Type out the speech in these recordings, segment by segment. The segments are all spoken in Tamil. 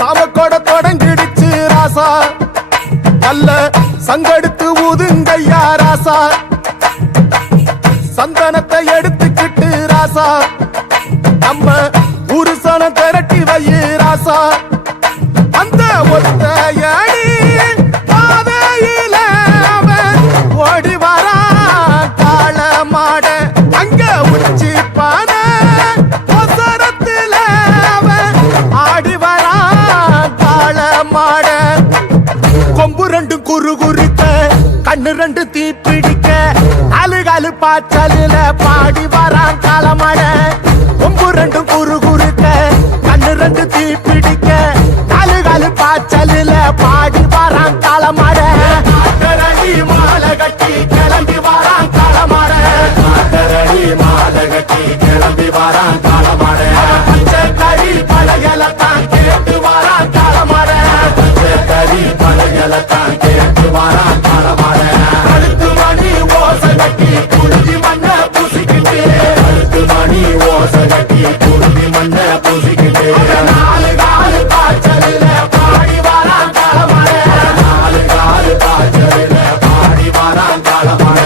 சாமக்கோட தொடங்கிடுச்சு ராசா, நல்ல சங்கெடுத்து ஊதுங்கய்யா ராசா, சந்தனத்தை எடுத்துக்கிட்டு ராசா, நம்ம புருஷனை திரட்டி வையு ராசா, அந்த ஒத்தையடி பாதையில அவன் ஓடி வரான் காளமாட, அங்க உச்சி பான ஒசரத்துல அவன் ஆடி வரான் காளமாட, கொம்பு ரெண்டு குறு குறுக்க கண்ணு ரெண்டு தீப்பிடிக்க அழுகாலு பாச்சலில பாடி வரான் காளமாட, கொம்பு ரெண்டு குறு குறுக்க கண்ணு ரெண்டு தீப்பிடிக்க அழுகாலு பாச்சலில பாடி வரான் காளமாட, மாலை கட்டி கிளம்பி வரான் காளமாட, மாலை கட்டி கிளம்பி வரான் காளமாட, பச்சை கறி பழையலத்தான் கேட்டு வரான் காளமாட, பச்சை கறி பழையலத்தான் கேட்டு வரான் காளமாட, கழுத்து மணி ஓசை கட்டி குருதி மண்ண பூசிக்கிட்டு, கழுத்து மணி ஓசை கட்டி குருதி மண்ண பூசிக்கிட்டு, நாலு காலு காய்ச்சலில பாடி வரான் காளமாட, நாலு காலு காய்ச்சலில பாடி வரான் காளமாட.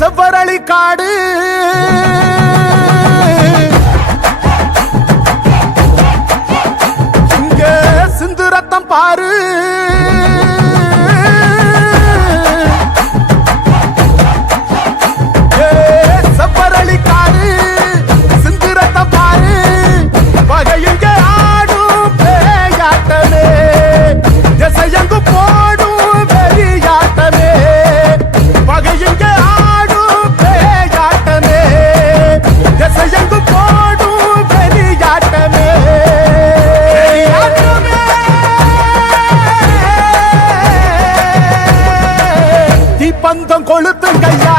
செவ்வரளி காடு இங்க சிந்து ரத்தம் பாரு, செவ்வரளி காடு சிந்து ரத்தம் பாரு, பகையுங்க ஆடும் பேயாட்டமே, திசையங்கு போடும் வெறியாட்டமே, பகையுங்க ஆடும் பேயாட்டமே, திசையங்கு போடும் வெறியாட்டமே, தீப்பந்தம் கொளுத்துங்கய்யா